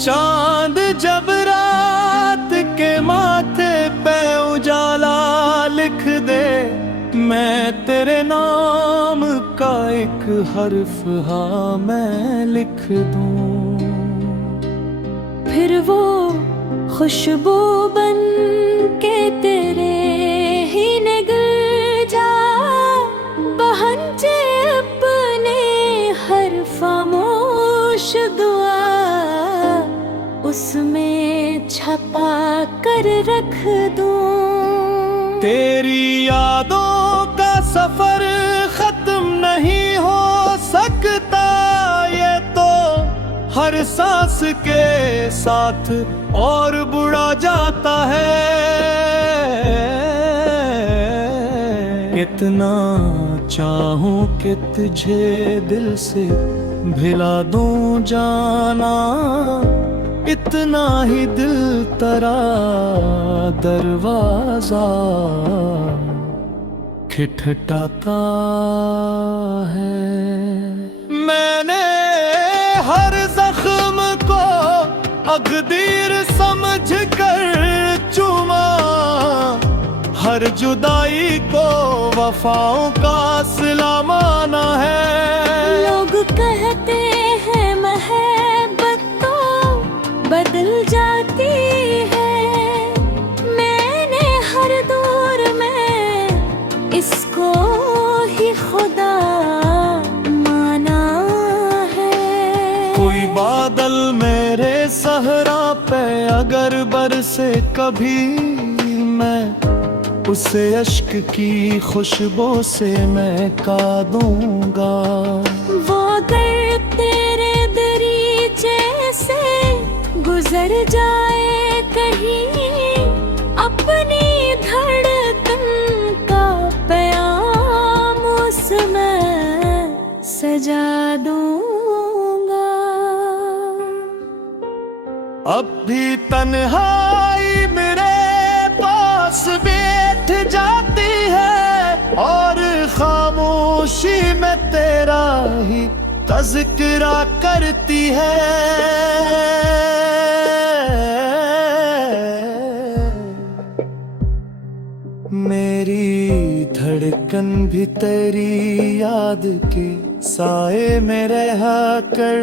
चांद जब रात के माथे पे उजाला लिख दे, मैं तेरे नाम का एक हर्फ हाँ मैं लिख दूं। फिर वो खुशबू बन के तेरे ही निगल जा, बहनचे अपने हर खामोश दुआ उसमें छपा कर रख दूं। तेरी यादों का सफर खत्म नहीं हो सकता, ये तो हर सांस के साथ और बुढ़ा जाता है। इतना चाहूं कि तुझे दिल से भिला दूं जाना, इतना ही दिल तेरा दरवाजा खटखटाता है। मैंने हर जख्म को अक़दीर समझ कर चूमा, हर जुदाई को वफाओं का सिला माना है। लोग कहते हैं महब्बत तो बदल जाती है, मैंने हर दौर में इसको ही खुदा माना है। कोई बादल मेरे सहरा पे अगर बरसे कभी, मैं उसे अश्क की खुशबू से महका दूंगा। वो अगर तेरे दरीचे से गुजर जाए कहीं, अपनी धड़कन का प्याम उसमें सजा दूंगा। अब भी तन्हाई मेरे पास बैठ जाती है, और खामोशी में तेरा ही तज़किरा करती है। मेरी धड़कन भी तेरी याद के साए में रहा कर,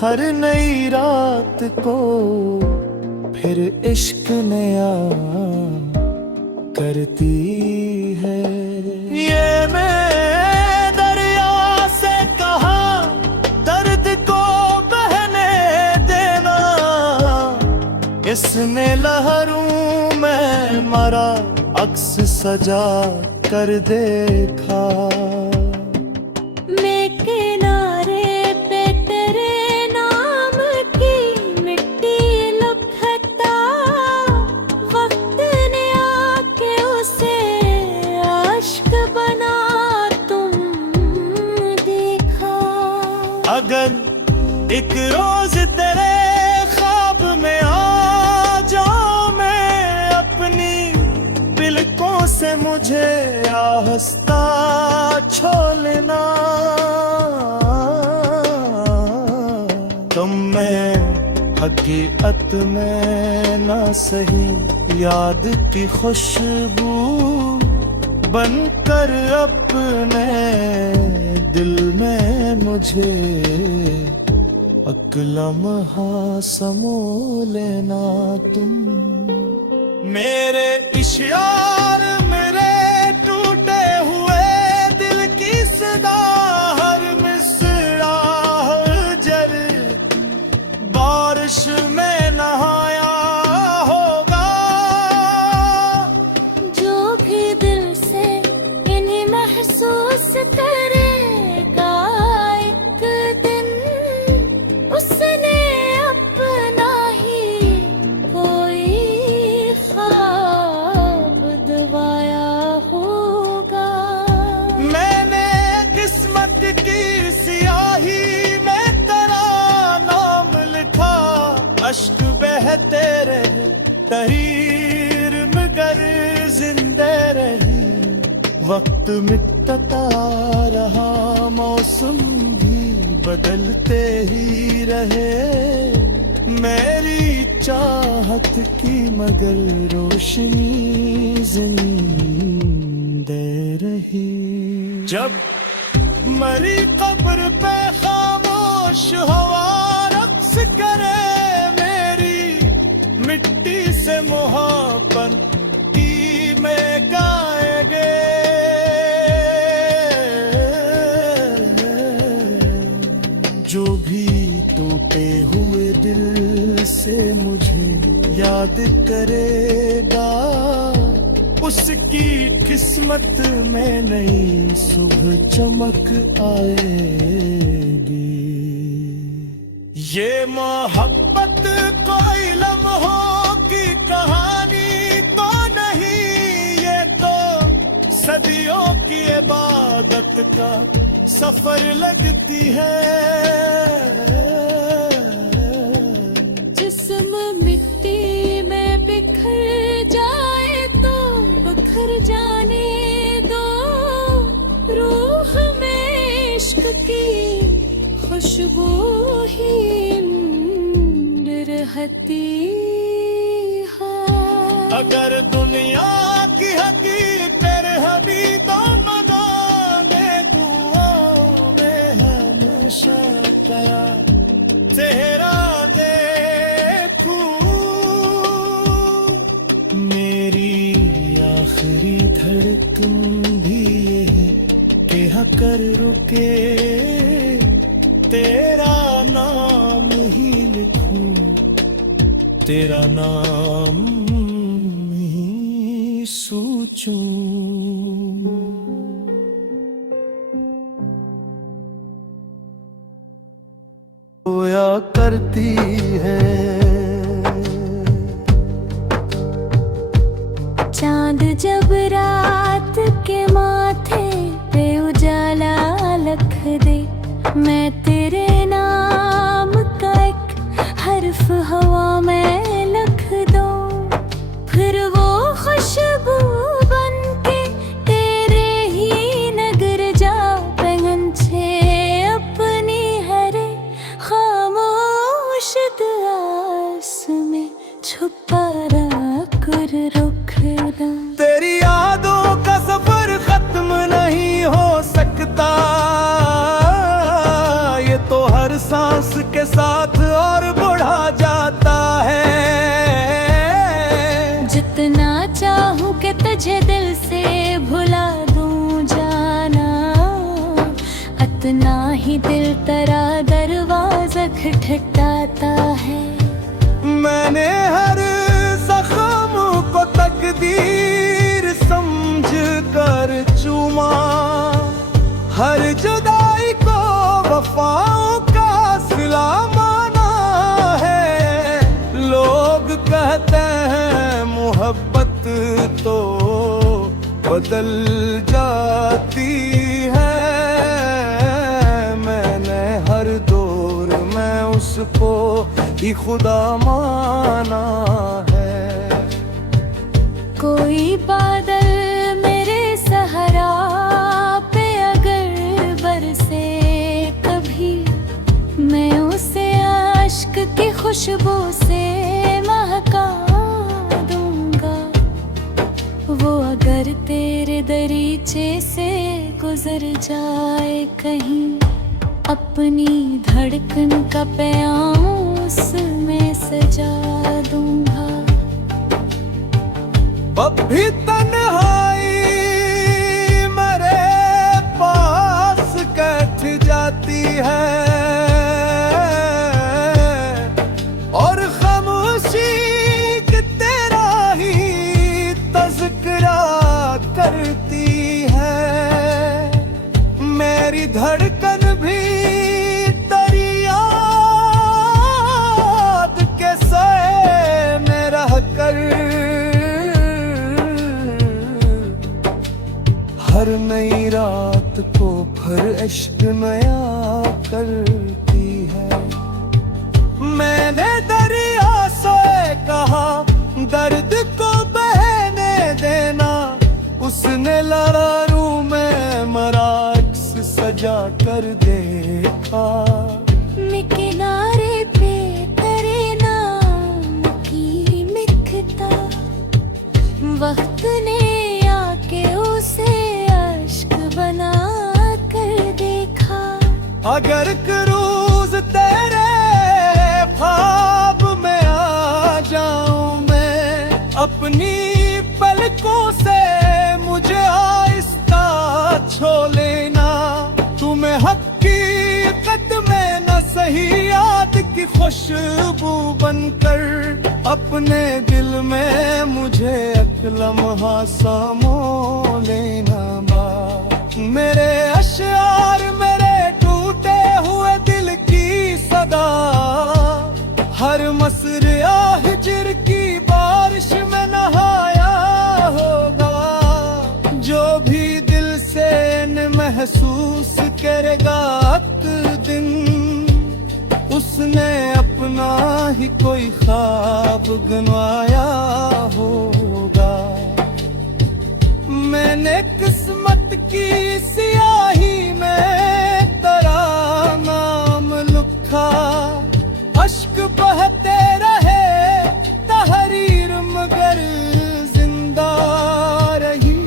हर नई रात को फिर इश्क नया करती है। ये मैं दरिया से कहा दर्द को बहने देना, इसने लहरों में मरा अक्स सजा कर देखा। मैं किनारे पे तेरे नाम की मिट्टी लुढ़कता, वक्त ने आके उसे आशिक बना तुम देखा। अगर एक रोज तेरे ख्वाब में आ जाऊं मैं, अपनी पलकों से मुझे आहस्ता छू लेना। तुम मैं हकीकत में ना सही याद की खुशबू बनकर अपने दिल में मुझे अकलमहा समो लेना। तुम मेरे इश्यार मेरे टूटे हुए दिल की सदा, हर मिसरा हर जर बारिश में नहाया होगा। जो भी दिल से इन्हें महसूस करेगा, एक दिन उसने अपना ही कोई ख्वाब दिवाया होगा। मैंने किस्मत की सियाही में तेरा नाम लिखा, अश्क बहते रहे तहरीर मगर जिंदे रही। वक्त मिटता रहा, मौसम भी बदलते ही रहे, मेरी चाहत की मगर रोशनी जिंदे रही। जब मरी कब्र पे खामोश हवा रक्स करे, मेरी मिट्टी से मोहब्बत की में गाएंगे। जो भी टूटे हुए दिल से मुझे याद करेगा, उसकी किस्मत में नई सुबह चमक आएगी। ये मोहब्बत कोई लम्हों की कहानी तो नहीं, ये तो सदियों की इबादत का सफर लगती है। जिस्म मिट्टी में बिखर जाए तो बिखर जाने दो, रूह में इश्क की खुशबू ही रहती है। अगर दुनिया की हकीकत हबी दोनों गाने दुआओं में हमेशा तेरा चेहरा देखूं। मेरी आखिरी धड़कन भी यही कह कर रुके, तेरा नाम ही लिखूं, तेरा नाम ही सोचूं। रोया करती है चांद जब रात के माथे पे उजाला लख दे, मैं तेरे नाम का एक हर्फ हवा में लिख दूं। फिर वो खुशबू बन के तेरे ही नगर जा पहुंचे, अपनी हरे खामोश आस में छुपा कर रुखदा। तेरी यादों का सफर खत्म नहीं हो सकता, ये तो हर सांस के साथ और बढ़ा जाता है। जितना चाहूं कि तुझे दिल से भुला दूं जाना, इतना ही दिल तेरा दरवाजा खटखटाता है। मैंने हर जख्म को तकदीर समझ कर चूमा, हर जुदाई को वफाओं का सिला माना है। लोग कहते हैं मोहब्बत तो बदल जाती है, मैंने हर दौर में उसको ही खुदा माना है। कोई बादल मेरे सहारा पे अगर बरसे कभी, मैं उसे आश्क की खुशबू से महका दूंगा। वो अगर तेरे दरीचे से गुजर जाए कहीं, अपनी धड़कन का प्याम उसमें सजा दूंगा। अब भी तन्हाई मेरे पास कैठ जाती है, और खामोशी तेरा ही तज़किरा करती है। मेरी धड़कन भी तेरी याद के साए में रह कर हर नई रात को फिर इश्क नया करती है। मैंने दरिया से कहा दर्द को बहने देना, उसने लड़ा रूह में मराक्स सजा कर देखा। मैं किनारे पे तेरे नाम खुशबू बनकर अपने दिल में मुझे एक लम्हा सामो लेना बा। मेरे अशआर मेरे टूटे हुए दिल की सदा, हर मसरिया हिजर की बारिश में नहाया होगा। जो भी दिल से न महसूस करेगा एक दिन, उसने अपना ही कोई ख्वाब गंवाया होगा। मैंने किस्मत की सियाही में तेरा नाम लिखा, अश्क बहते रहे तहरीर मगर जिंदा रही।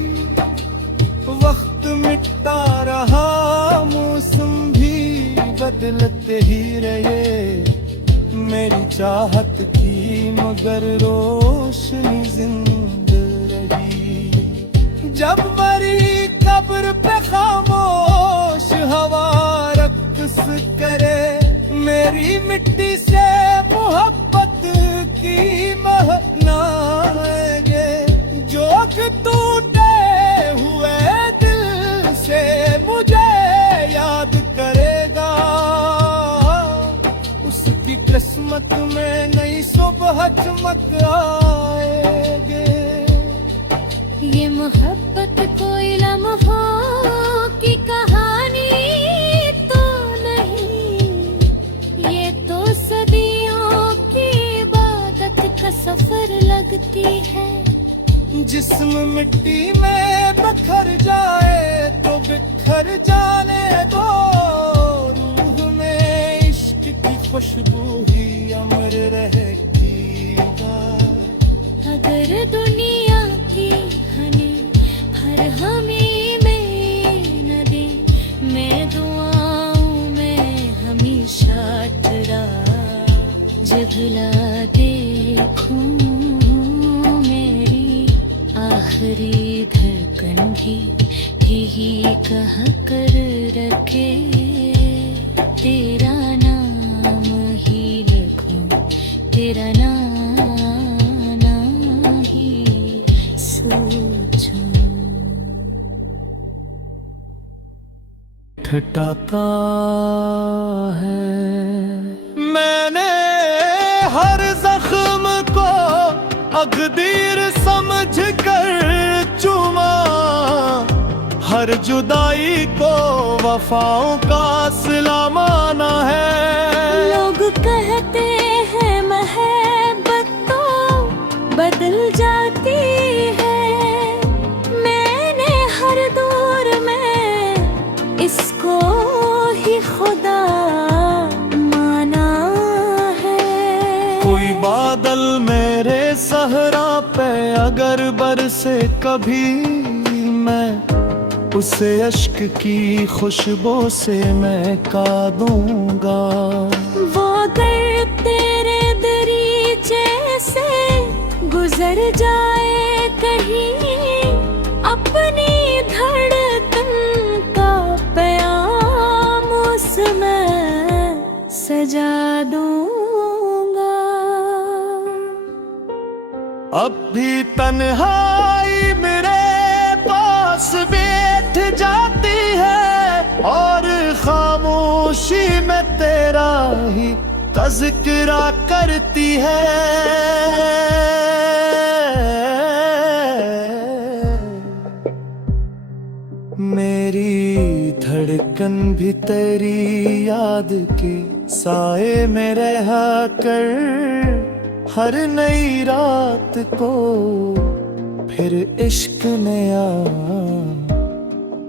वक्त मिटता रहा मौसम भी बदलते ही रहे, मेरी चाहत की मगर रोशनी जिंद रही। जब मरी कब्र पे खामोश हवा रक्स करे, मेरी मिट्टी से मोहब्बत की महनाएंगे। जो कि टूटे हुए दिल से मुझे याद करेगा, उसकी किस्मत में नई सुबह चमक आएगे। ये मोहब्बत कोई लम्हों की कहानी तो नहीं, ये तो सदियों की इबादत का सफर लगती है। जिस्म मिट्टी में बिखर जाए तो बिखर जाने दो, रूह में इश्क की खुशबू ही अमर रहेगी। अगर दुनिया की हने हर हमें में न दे, मैं दुआओं में हमेशा तेरा जगला देखूं। मेरी आखिरी धड़कन भी यही कह कर रखे, तेरा नाम ही लिखूं, तेरा नाम ही सोचूं। ठटाता है मैंने हर जख्म को अक़दीर समझ कर चूमा, हर जुदाई को वफाओं का सिला माना है। लोग कहते हैं महब्बत तो बदल जाती है, मैंने हर दौर में इसको ही खुदा माना है। कोई बादल मेरे सहरा पे अगर बरसे कभी, मैं उसे अश्क की खुशबू से महका दूंगा। वो अगर तेरे दरीचे से गुजर जाए कहीं, अपनी धड़कन का प्याम उसमें सजा दूंगा। अब भी तन्हाई मेरे पास बैठ जाती है, और खामोशी में तेरा ही तज़किरा करती है। मेरी धड़कन भी तेरी याद के साए में रहा कर, हर नई रात को फिर इश्क नया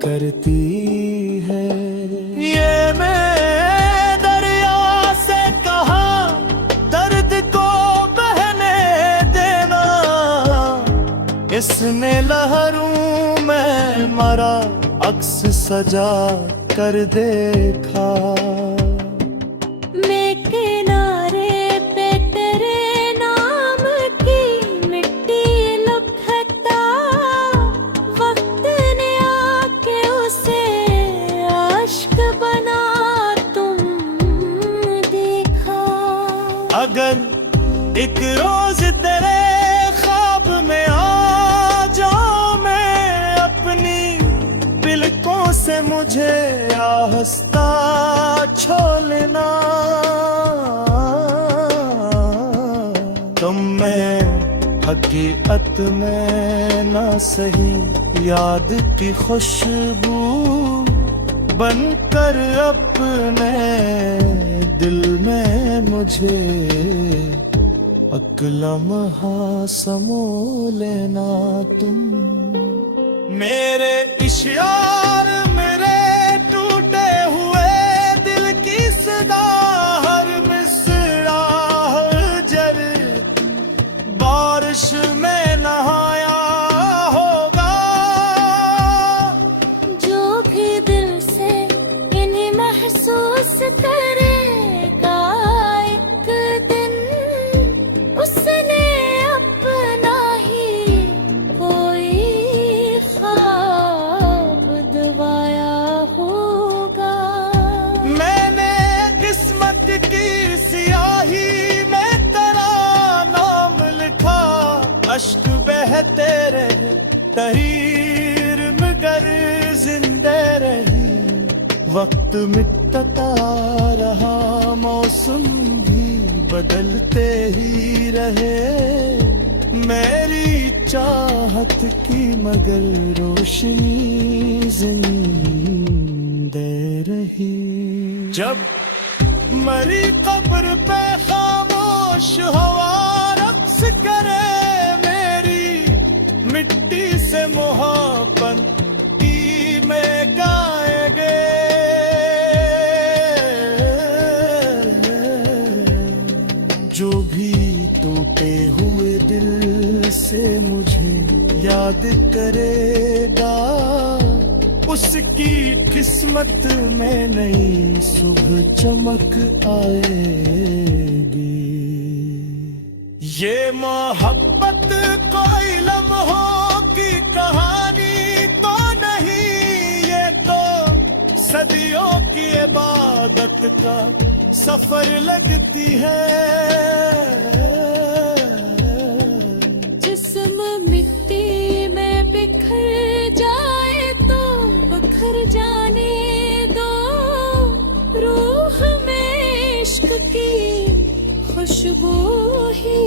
करती है। ये मैं दरिया से कहा दर्द को बहने देना, इसने लहरों में मरा अक्स सजा कर देखा। मैं किनारे पे तेरे नाम की मिट्टी लपटा, वक्त ने आके उसे आशिक बना तुम देखा। अगर एक रोज तेरे ख्वाब में आ जाऊं मैं, अपनी पलकों से मुझे आहिस्ता छू लेना। तुम मैं हकीकत में ना सही याद की खुशबू बनकर अपने दिल में मुझे अकलमहा समो लेना। तुम मेरे इश्यार मेरे टूटे हुए दिल की सदा, हर मिसरा जर बारिश में नहाया होगा। जो भी दिल से इन्हें महसूस करेगा, एक दिन उसने अपना ही कोई ख्वाब दिखाया होगा। मैंने किस्मत की सियाही में तेरा नाम लिखा, अश्क बहते रहे तहरीर मगर जिंदे रही। वक्त मिटता रहा मौसम भी बदलते ही रहे, मेरी चाहत की मगर रोशनी जिंदे रही। जब मरी कब्र पे खामोश हवा रक्स करे, मेरी मिट्टी से मोहब्बत की में गाएंगे। जो भी टूटे हुए दिल से मुझे याद करेगा, उसकी किस्मत में नई सुबह चमक आएगी। ये मोहब्बत कोई लम्हों की कहानी तो नहीं, ये तो सदियों की इबादत का सफर लगती है। जिस्म मिट्टी में बिखर जाए तो बिखर जाने दो, रूह में इश्क की खुशबू ही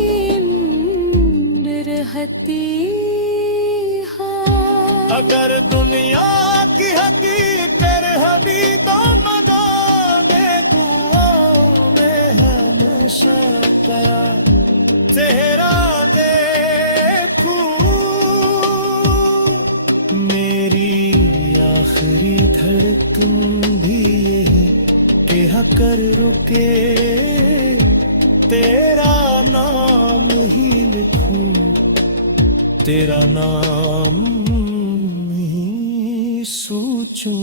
रहती है। अगर दुनिया की हकीकत हबी तो मनाने दुआओं में हमेशा तया चेहरा देखूं। मेरी आखिरी धड़कन भी यही कह कर रुके, तेरा नाम ही लिखूं, तेरा नाम ही सोचूं।